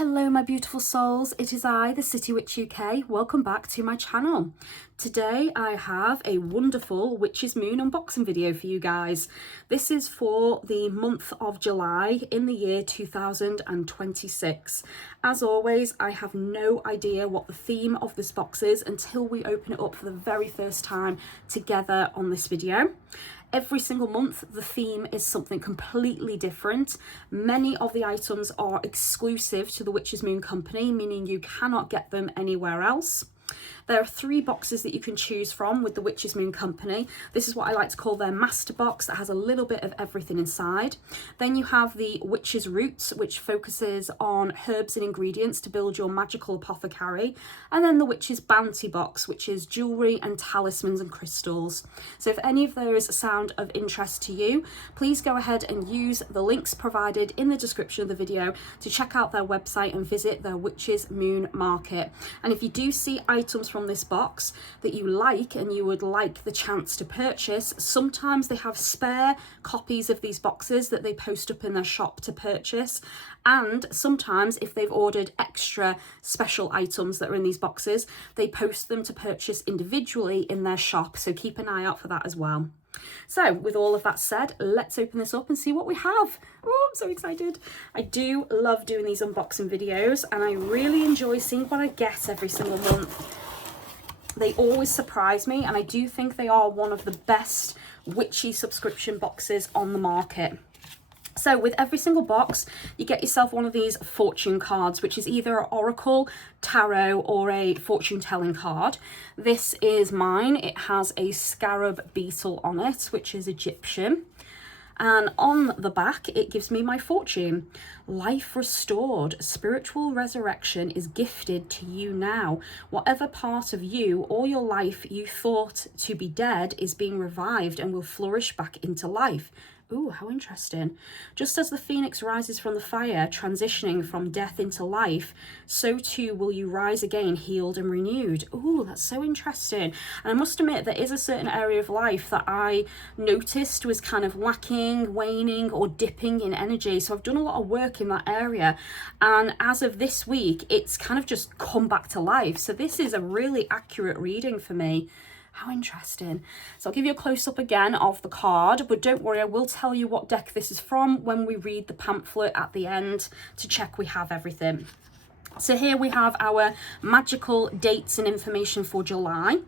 Hello my beautiful souls, it is I, the City Witch UK. Welcome back to my channel. Today I have a wonderful Witch's Moon unboxing video for you guys. This is for the month of July in the year 2026. As always, I have no idea what the theme of this box is until we open it up for the very first time together on this video. Every single month, the theme is something completely different. Many of the items are exclusive to the Witch's Moon company, meaning you cannot get them anywhere else. There are 3 boxes that you can choose from with the Witch's Moon company. This is what I like to call their master box that has a little bit of everything inside. Then you have the Witch's Roots, which focuses on herbs and ingredients to build your magical apothecary. And then the Witch's Bounty box, which is jewellery and talismans and crystals. So if any of those sound of interest to you, please go ahead and use the links provided in the description of the video to check out their website and visit their Witch's Moon market. And if you do see items from this box that you like and you would like the chance to purchase, sometimes they have spare copies of these boxes that they post up in their shop to purchase, and sometimes if they've ordered extra special items that are in these boxes, they post them to purchase individually in their shop, so keep an eye out for that as well. So with all of that said, let's open this up and see what we have. Oh, I'm so excited. I do love doing these unboxing videos and I really enjoy seeing what I get every single month. They always surprise me, and I do think they are one of the best witchy subscription boxes on the market. So with every single box, you get yourself one of these fortune cards, which is either an oracle, tarot, or a fortune telling card. This is mine. It has a scarab beetle on it, which is Egyptian. And on the back, it gives me my fortune. Life restored, spiritual resurrection is gifted to you now. Whatever part of you or your life you thought to be dead is being revived and will flourish back into life. Ooh, how interesting. Just as the phoenix rises from the fire, transitioning from death into life, so too will you rise again, healed and renewed. Ooh, that's so interesting. And I must admit, there is a certain area of life that I noticed was kind of lacking, waning, or dipping in energy. So I've done a lot of work in that area. And as of this week, it's kind of just come back to life. So this is a really accurate reading for me. How interesting. So I'll give you a close-up again of the card, but don't worry, I will tell you what deck this is from when we read the pamphlet at the end to check we have everything. So here we have our magical dates and information for July.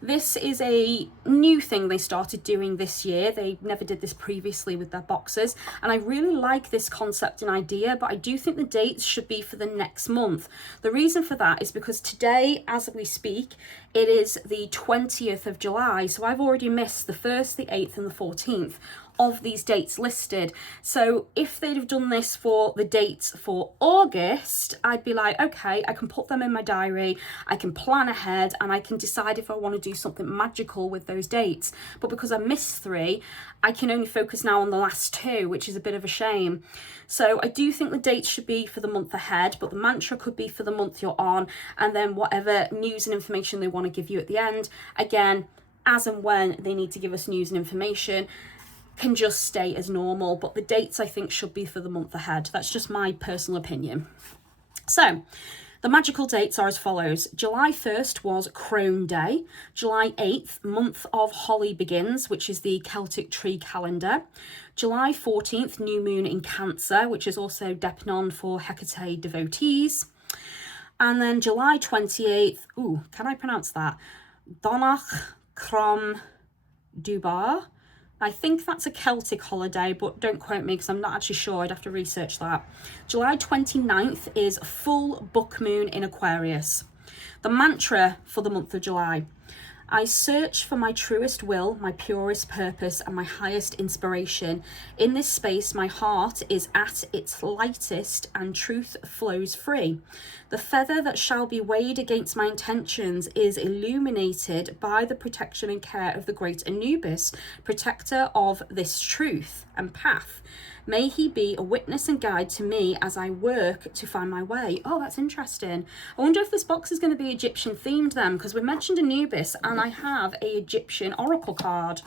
This is a new thing they started doing this year. They never did this previously with their boxes. And I really like this concept and idea, but I do think the dates should be for the next month. The reason for that is because today, as we speak, it is the 20th of July. So I've already missed the 1st, the 8th and the 14th of these dates listed. So if they'd have done this for the dates for August, I'd be like, okay, I can put them in my diary, I can plan ahead, and I can decide if I want to do something magical with those dates. But because I missed 3, I can only focus now on the last 2, which is a bit of a shame. So I do think the dates should be for the month ahead, but the mantra could be for the month you're on, and then whatever news and information they want to give you at the end, again, as and when they need to give us news and information, can just stay as normal, but the dates I think should be for the month ahead. That's just my personal opinion. So the magical dates are as follows. July 1st was Crone Day. July 8th, month of Holly begins, which is the Celtic tree calendar. July 14th, new moon in Cancer, which is also Deipnon for Hecate devotees. And then July 28th, ooh, can I pronounce that? Donach Crom Dubar. I think that's a Celtic holiday, but don't quote me because I'm not actually sure. I'd have to research that. July 29th is full book moon in Aquarius. The mantra for the month of July. I search for my truest will, my purest purpose, and my highest inspiration. In this space, my heart is at its lightest and truth flows free. The feather that shall be weighed against my intentions is illuminated by the protection and care of the great Anubis, protector of this truth and path. May he be a witness and guide to me as I work to find my way. Oh, that's interesting. I wonder if this box is going to be Egyptian themed then, because we mentioned Anubis and I have a Egyptian oracle card.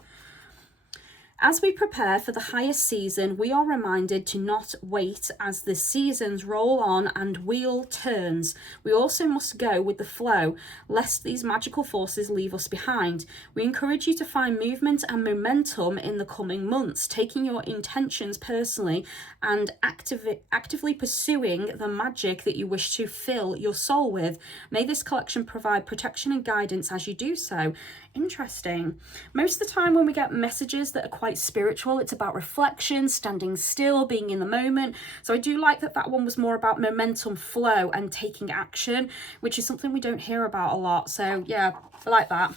As we prepare for the highest season, we are reminded to not wait as the seasons roll on and wheel turns. We also must go with the flow, lest these magical forces leave us behind. We encourage you to find movement and momentum in the coming months, taking your intentions personally and actively pursuing the magic that you wish to fill your soul with. May this collection provide protection and guidance as you do so. Interesting. Most of the time when we get messages that are quite spiritual, it's about reflection, standing still, being in the moment. So I do like that that one was more about momentum, flow and taking action, which is something we don't hear about a lot. So yeah, I like that.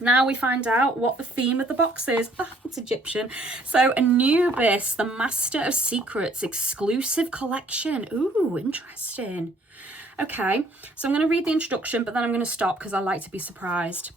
Now we find out what the theme of the box is. Oh, it's Egyptian. So Anubis, the Master of Secrets exclusive collection. Ooh, interesting. Okay, so I'm going to read the introduction, but then I'm going to stop because I like to be surprised.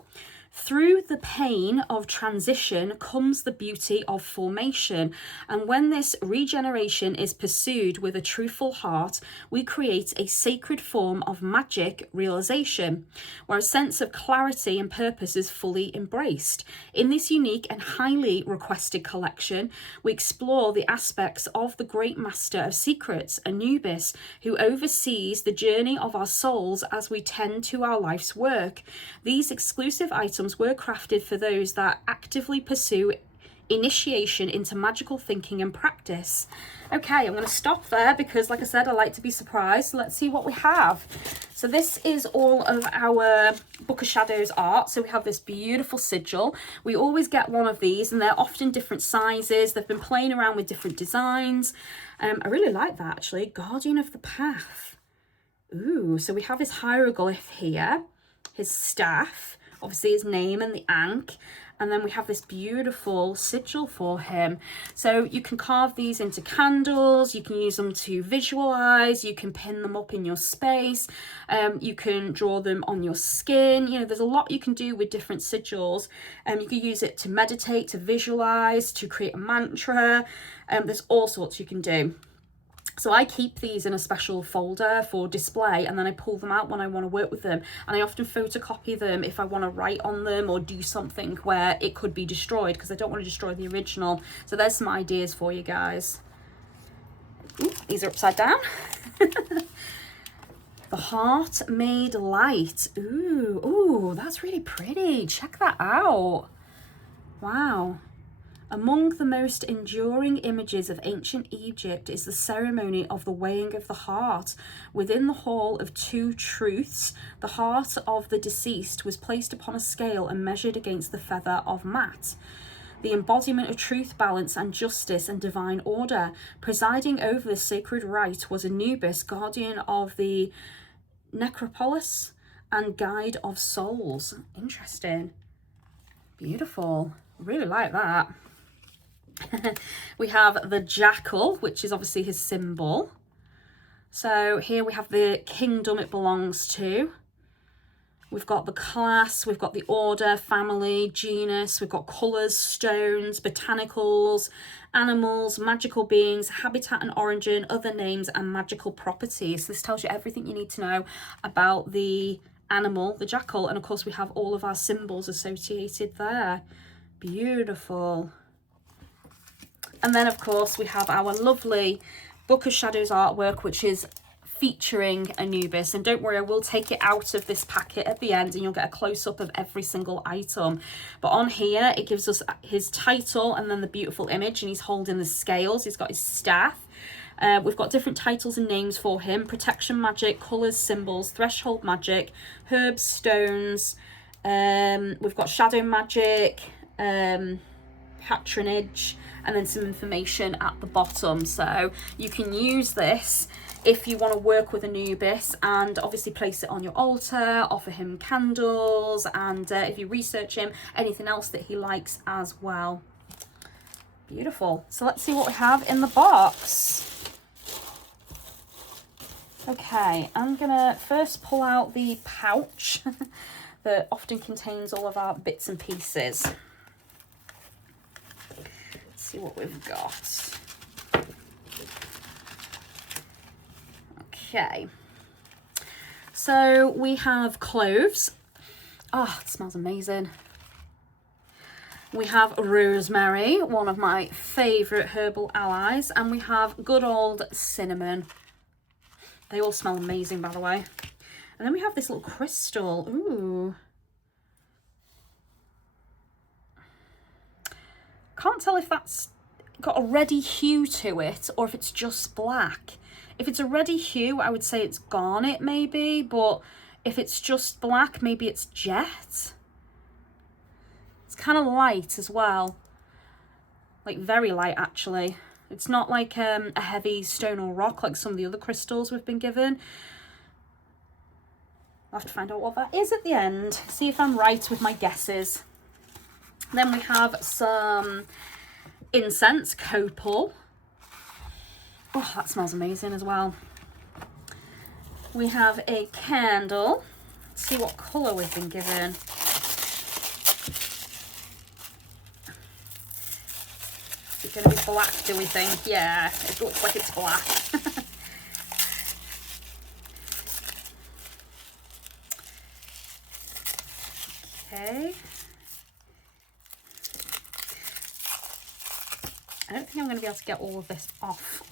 Through the pain of transition comes the beauty of formation, and when this regeneration is pursued with a truthful heart, we create a sacred form of magic realization, where a sense of clarity and purpose is fully embraced. In this unique and highly requested collection, we explore the aspects of the great master of secrets, Anubis, who oversees the journey of our souls as we tend to our life's work. These exclusive items were crafted for those that actively pursue initiation into magical thinking and practice. Okay, I'm going to stop there because, like I said, I like to be surprised. So let's see what we have. So this is all of our Book of Shadows art. So we have this beautiful sigil. We always get one of these and they're often different sizes. They've been playing around with different designs. I really like that actually. Guardian of the Path. Ooh, so we have this hieroglyph here, his staff, obviously his name and the ankh, and then we have this beautiful sigil for him. So you can carve these into candles, you can use them to visualize, you can pin them up in your space, you can draw them on your skin. You know, there's a lot you can do with different sigils. You can use it to meditate, to visualize, to create a mantra. There's all sorts you can do. So I keep these in a special folder for display, and then I pull them out when I want to work with them, and I often photocopy them if I want to write on them or do something where it could be destroyed, because I don't want to destroy the original. So there's some ideas for you guys. Ooh, these are upside down. The Heart Made Light. Ooh, that's really pretty. Check that out. Wow. Among the most enduring images of ancient Egypt is the ceremony of the weighing of the heart. Within the Hall of Two Truths, the heart of the deceased was placed upon a scale and measured against the feather of Mat, the embodiment of truth, balance, and justice and divine order. Presiding over the sacred rite was Anubis, guardian of the necropolis and guide of souls. Interesting. Beautiful. Really like that. We have the jackal, which is obviously his symbol. So here we have the kingdom it belongs to. We've got the class, we've got the order, family, genus, we've got colours, stones, botanicals, animals, magical beings, habitat and origin, other names, and magical properties. So this tells you everything you need to know about the animal, the jackal. And of course we have all of our symbols associated there. Beautiful. And then, of course, we have our lovely Book of Shadows artwork, which is featuring Anubis. And don't worry, I will take it out of this packet at the end and you'll get a close-up of every single item. But on here, it gives us his title and then the beautiful image, and he's holding the scales. He's got his staff. We've got different titles and names for him: protection magic, colours, symbols, threshold magic, herbs, stones. We've got shadow magic, patronage, and then some information at the bottom. So you can use this if you want to work with Anubis and obviously place it on your altar, offer him candles, and if you research him, anything else that he likes as well. Beautiful. So let's see what we have in the box. Okay, I'm gonna first pull out the pouch that often contains all of our bits and pieces. See what we've got. Okay, so we have cloves. Oh, it smells amazing. We have rosemary, one of my favourite herbal allies, and we have good old cinnamon. They all smell amazing, by the way. And then we have this little crystal. Ooh. Can't tell if that's got a reddy hue to it or if it's just black. If it's a reddy hue, I would say it's garnet maybe, but if it's just black, maybe it's jet. It's kind of light as well, like very light actually. It's not like a heavy stone or rock like some of the other crystals we've been given. I'll have to find out what that is at the end, see if I'm right with my guesses. Then we have some incense, copal. Oh, that smells amazing as well. We have a candle. Let's see what colour we've been given. Is it going to be black, do we think? Yeah, it looks like it's black. Okay. I don't think I'm going to be able to get all of this off.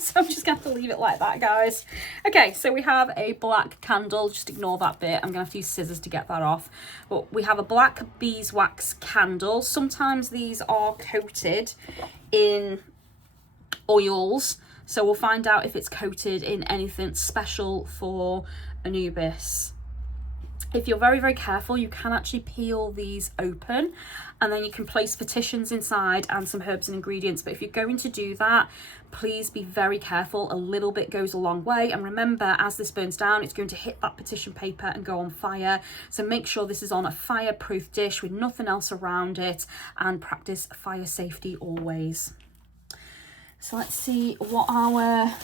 So I'm just going to have to leave it like that, guys. Okay, so we have a black candle. Just ignore that bit. I'm going to have to use scissors to get that off. But we have a black beeswax candle. Sometimes these are coated in oils. So we'll find out if it's coated in anything special for Anubis. If you're very, very careful, you can actually peel these open and then you can place petitions inside and some herbs and ingredients. But if you're going to do that, please be very careful. A little bit goes a long way. And remember, as this burns down, it's going to hit that petition paper and go on fire. So make sure this is on a fireproof dish with nothing else around it, and practice fire safety always. So let's see what our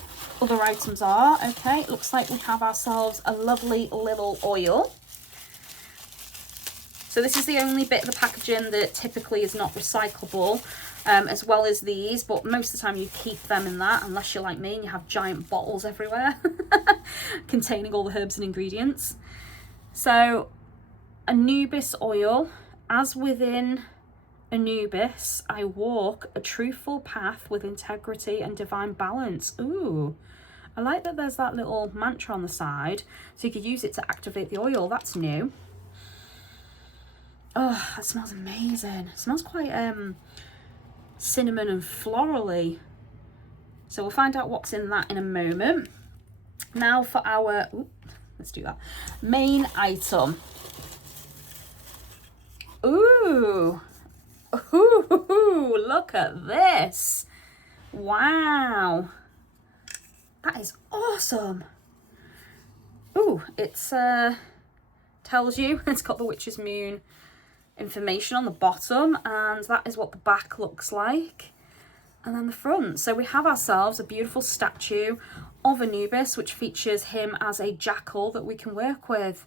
other items are. Okay, it looks like we have ourselves a lovely little oil. So this is the only bit of the packaging that typically is not recyclable, as well as these, but most of the time you keep them in that, unless you're like me and you have giant bottles everywhere containing all the herbs and ingredients. So Anubis oil, as within Anubis, I walk a truthful path with integrity and divine balance. Ooh, I like that there's that little mantra on the side, so you could use it to activate the oil. That's new. Oh, that smells amazing. It smells quite cinnamon and florally. So we'll find out what's in that in a moment. Now for our, let's do that, main item. Ooh, ooh, look at this. Wow, that is awesome. Ooh, it's tells you it's got the witch's moon information on the bottom, and that is what the back looks like, and then the front. So we have ourselves a beautiful statue of Anubis, which features him as a jackal that we can work with.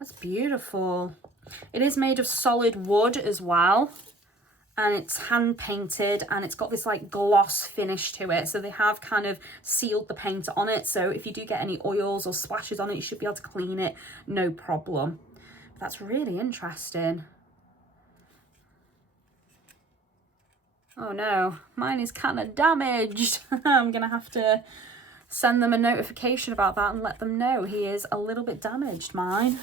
That's beautiful. It is made of solid wood as well, and it's hand painted, and it's got this like gloss finish to it. So they have kind of sealed the paint on it, so if you do get any oils or splashes on it, you should be able to clean it, no problem. That's really interesting. Oh no, mine is kind of damaged. I'm gonna have to send them a notification about that and let them know he is a little bit damaged, mine.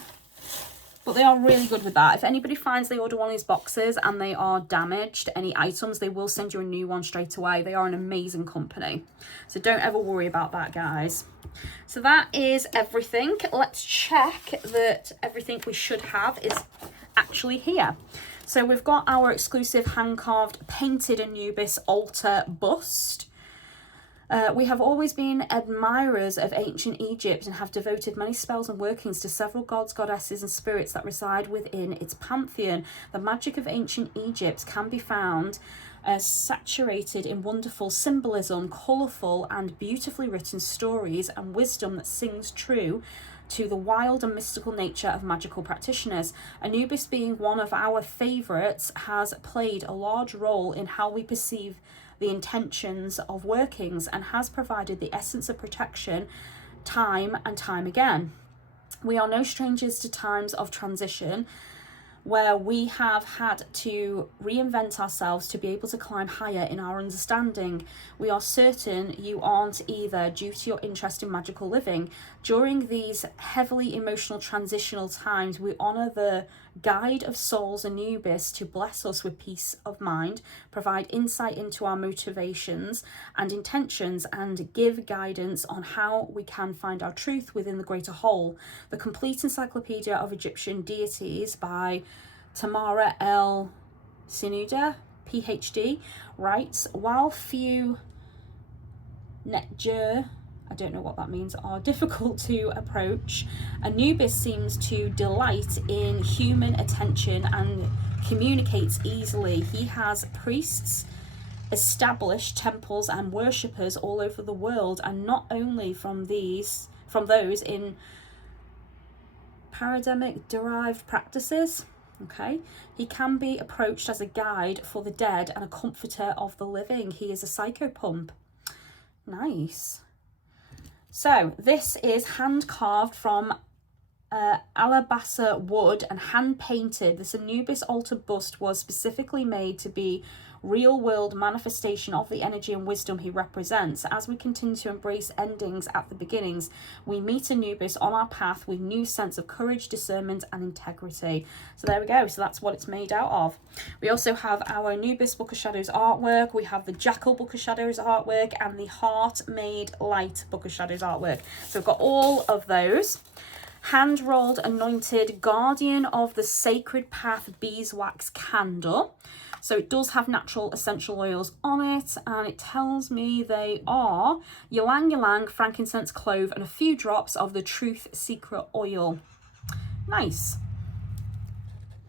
But they are really good with that. If anybody finds they order one of these boxes and they are damaged, any items, they will send you a new one straight away. They are an amazing company. So don't ever worry about that, guys. So that is everything. Let's check that everything we should have is actually here. So we've got our exclusive hand-carved painted Anubis altar bust. We have always been admirers of ancient Egypt and have devoted many spells and workings to several gods, goddesses and spirits that reside within its pantheon. The magic of ancient Egypt can be found saturated in wonderful symbolism, colourful and beautifully written stories, and wisdom that sings true to the wild and mystical nature of magical practitioners. Anubis, being one of our favourites, has played a large role in how we perceive the intentions of workings, and has provided the essence of protection time and time again. We are no strangers to times of transition, where we have had to reinvent ourselves to be able to climb higher in our understanding. We are certain you aren't either, due to your interest in magical living. During these heavily emotional transitional times, we honour the guide of souls Anubis to bless us with peace of mind, provide insight into our motivations and intentions, and give guidance on how we can find our truth within the greater whole. The Complete Encyclopedia of Egyptian Deities by Tamara El Sinuda, PhD, writes, while few netjur, I don't know what that means, are difficult to approach, Anubis seems to delight in human attention and communicates easily. He has priests, established temples and worshippers all over the world, and not only from those in paradigmic derived practices. Okay, he can be approached as a guide for the dead and a comforter of the living. He is a psychopomp. Nice. So this is hand carved from alabaster wood and hand painted. This Anubis altar bust was specifically made to be real world manifestation of the energy and wisdom he represents. As we continue to embrace endings at the beginnings, we meet Anubis on our path with new sense of courage, discernment and integrity. So there we go. So that's what it's made out of. We also have our Anubis Book of Shadows artwork. We have the Jackal Book of Shadows artwork and the Heart Made Light Book of Shadows artwork. So we've got all of those. Hand rolled anointed guardian of the sacred path beeswax candle. So it does have natural essential oils on it, and it tells me they are ylang ylang, frankincense, clove and a few drops of the truth secret oil. Nice.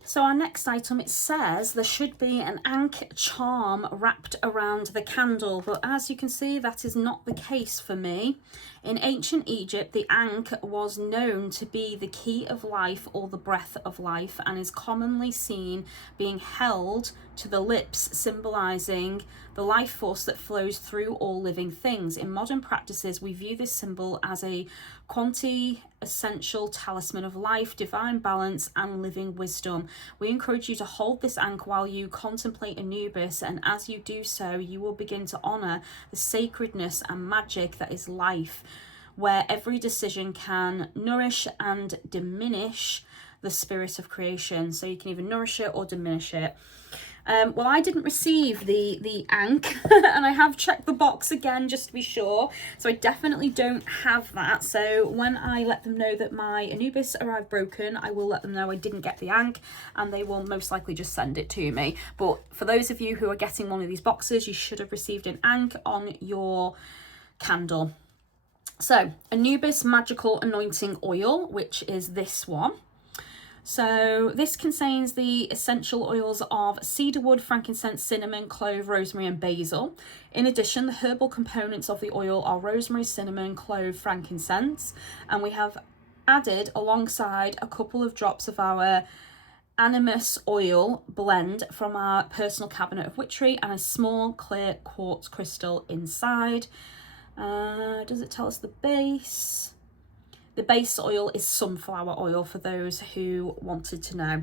So our next item, it says there should be an ankh charm wrapped around the candle, but as you can see, that is not the case for me. In ancient Egypt, the ankh was known to be the key of life or the breath of life, and is commonly seen being held to the lips, symbolizing the life force that flows through all living things. In modern practices, we view this symbol as a quanti-essential talisman of life, divine balance and living wisdom. We encourage you to hold this ankh while you contemplate Anubis, and as you do so, you will begin to honor the sacredness and magic that is life, where every decision can nourish and diminish the spirit of creation. So you can either nourish it or diminish it. Well, I didn't receive the ankh and I have checked the box again just to be sure, so I definitely don't have that. So when I let them know that my Anubis arrived broken, I will let them know I didn't get the ankh, and they will most likely just send it to me. But for those of you who are getting one of these boxes, you should have received an ankh on your candle. So Anubis magical anointing oil, which is this one. So this contains the essential oils of cedarwood, frankincense, cinnamon, clove, rosemary and basil. In addition, the herbal components of the oil are rosemary, cinnamon, clove, frankincense, and we have added alongside a couple of drops of our animus oil blend from our personal cabinet of witchery and a small clear quartz crystal inside. Does it tell us the base? The base oil is sunflower oil for those who wanted to know.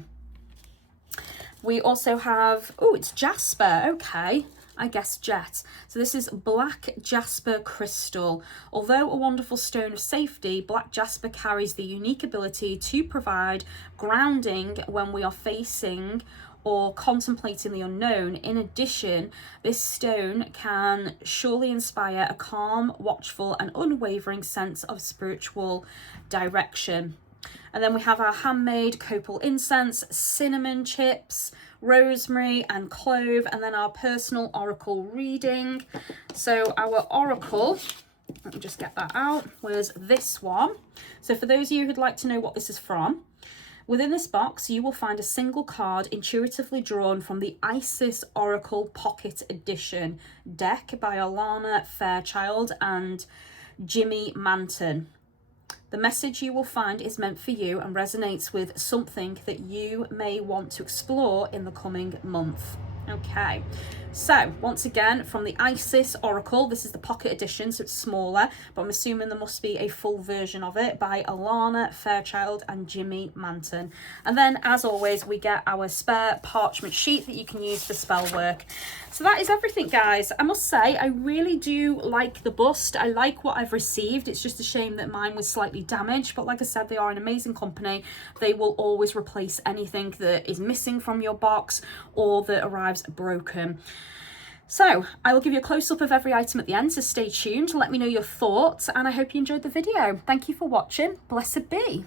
We also have, oh, it's jasper. Okay, I guess jet. So this is black jasper crystal. Although a wonderful stone of safety, black jasper carries the unique ability to provide grounding when we are facing or contemplating the unknown. In addition, this stone can surely inspire a calm, watchful and unwavering sense of spiritual direction. And then we have our handmade copal incense, cinnamon chips, rosemary and clove, and then our personal oracle reading. So our oracle, let me just get that out, was this one. So for those of you who'd like to know what this is from, within this box, you will find a single card intuitively drawn from the Isis Oracle Pocket Edition deck by Alana Fairchild and Jimmy Manton. The message you will find is meant for you and resonates with something that you may want to explore in the coming month. Okay, so once again from the Isis Oracle, this is the pocket edition, so it's smaller, but I'm assuming there must be a full version of it by Alana Fairchild and Jimmy Manton. And then as always we get our spare parchment sheet that you can use for spell work. So that is everything, guys. I must say I really do like the bust. I like what I've received. It's just a shame that mine was slightly damaged, but like I said, they are an amazing company. They will always replace anything that is missing from your box or that arrives broken. So I will give you a close-up of every item at the end, so stay tuned, let me know your thoughts, and I hope you enjoyed the video. Thank you for watching. Blessed be.